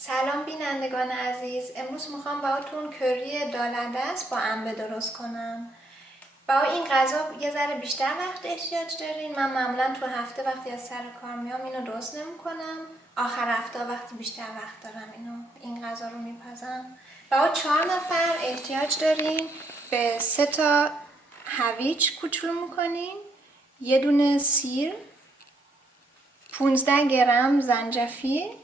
سلام بینندگان عزیز. امروز میخوام باهاتون کری دالعدس با انبه درست کنم. با این غذا یه ذره بیشتر وقت احتیاج دارین. من معمولا تو هفته وقتی از سر کار میام اینو درست نمی‌کنم. آخر هفته وقتی بیشتر وقت دارم این غذا رو میپزم. با 4 نفر احتیاج دارین. به 3 تا هویج کوچولو میکنین. یه دونه سیر، 15 گرم زنجفیل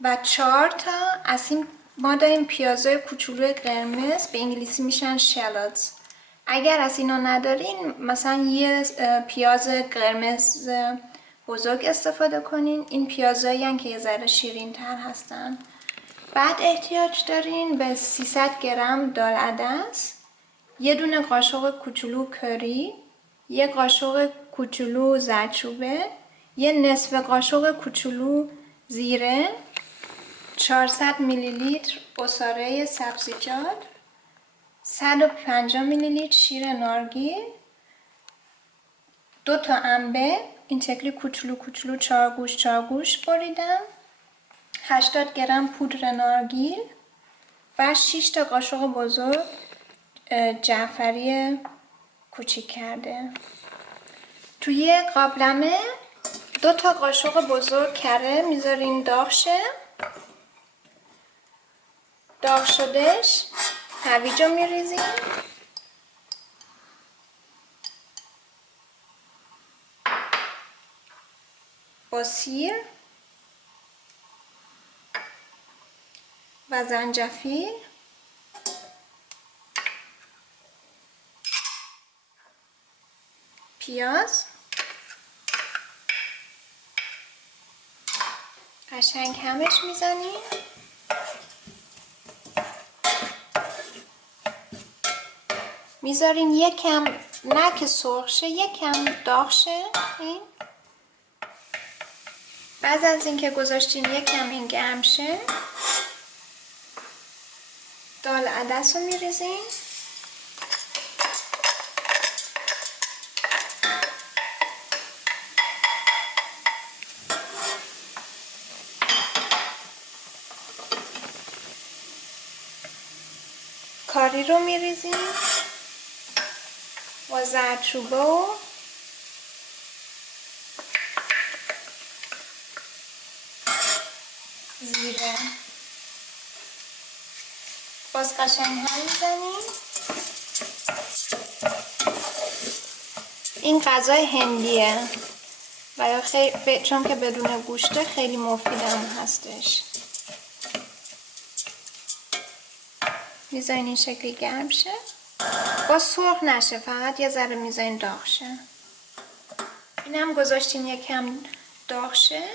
و 4 تا از این ما داریم پیازای کوچولو قرمز، به انگلیسی میشن شالوتس. اگر از اینا ندارین مثلا یه پیاز قرمز بزرگ استفاده کنین. این پیازایی هستن که یه ذره شیرین تر هستن. بعد احتیاج دارین به 300 گرم دالعدس، یه دونه قاشق کوچولو کاری، یه قاشق کوچولو زردچوبه، یه نصف قاشق کوچولو زیره، 400 میلی لیتر اسارeye sabzijat، 150 میلی لیتر شیر نارگیل، 2 تا انبه این شکلی کوچولو کوچولو چارگوش بریدم، 80 گرم پودر نارگیل و 6 تا قاشق بزرگ جعفری کوچیک کرده. توی قابلمه 2 تا قاشق بزرگ کره میذارین داغ شه. داغ شدش هویج رو میریزیم، با سیر و زنجفیل پیاز قشنگ همش میزنیم. میذارین یکم نه که سرخ شه، یکم داغ شه. این بعد از اینکه گذاشتین یکم این گرم شه، دالعدس رو میریزین. کاری رو میریزیم با زردچوبه و زیره. باز قشنگ هم میزنیم. این غذای هندیه و چون که بدون گوشته خیلی مفیدم هستش. میذارین این شکلی گرم شه، با سرخ نشه، فقط یه ذره میذارین داغ شه. اینم گذاشتین یکم داغ شه.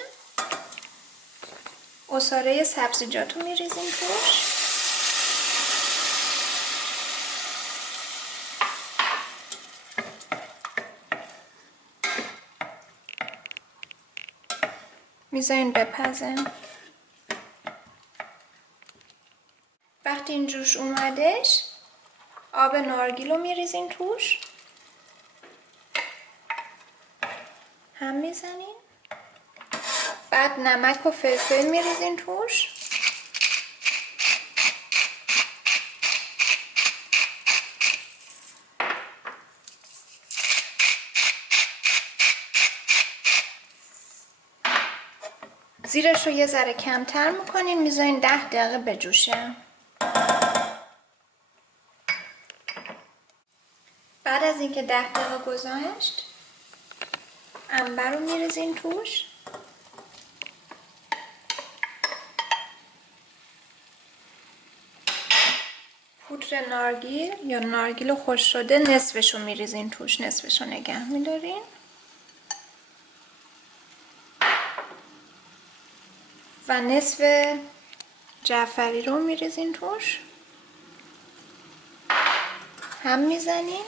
اسارeye سبزیجات رو میریزین توش. میذارین بپزه. وقتی این جوش اومدش آب نارگیل رو میریزین توش، هم میزنین. بعد نمک و فلفل میریزین توش. زیرش رو یه ذره کمتر میکنین، میذارین 10 دقیقه بجوشه. بعد از اینکه 10 دقیقه گذشت انبه رو میریزین توش. پودر نارگیل یا نارگیل خشک شده نصفشو میریزین توش، نصفشو نگه میدارین. و نصف جعفری رو میریزین توش، هم میزنین.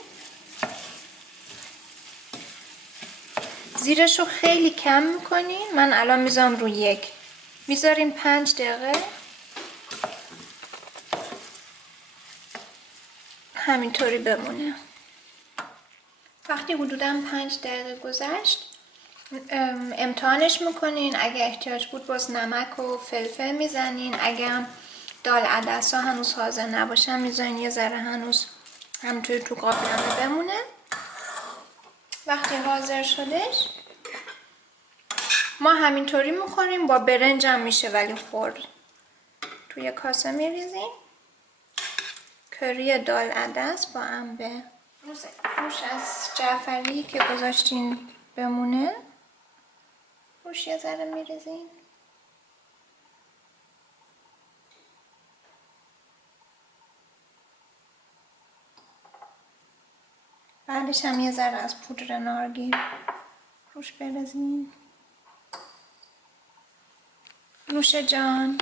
زیرش رو خیلی کم میکنین. من الان میذارم رو 1. میذاریم 5 دقیقه همینطوری بمونه. وقتی حدوداً 5 دقیقه گذشت امتحانش میکنین. اگه احتیاج بود باز نمک و فلفل میزنین. اگه هم دال عدس‌ها هنوز حاضر نباشن میذارین یه ذره هنوز همینطوری تو قابلمه بمونه. وقتی حاضر شدش ما همینطوری میخوریم، با برنج هم میشه ولی خورد. توی کاسه میریزیم کری دال عدس با انبه. روش از جعفری که گذاشتین بمونه روش یه ذره میریزین. بعدش هم یه ذره از پودر نارگیل روش بریزین. نوش جان.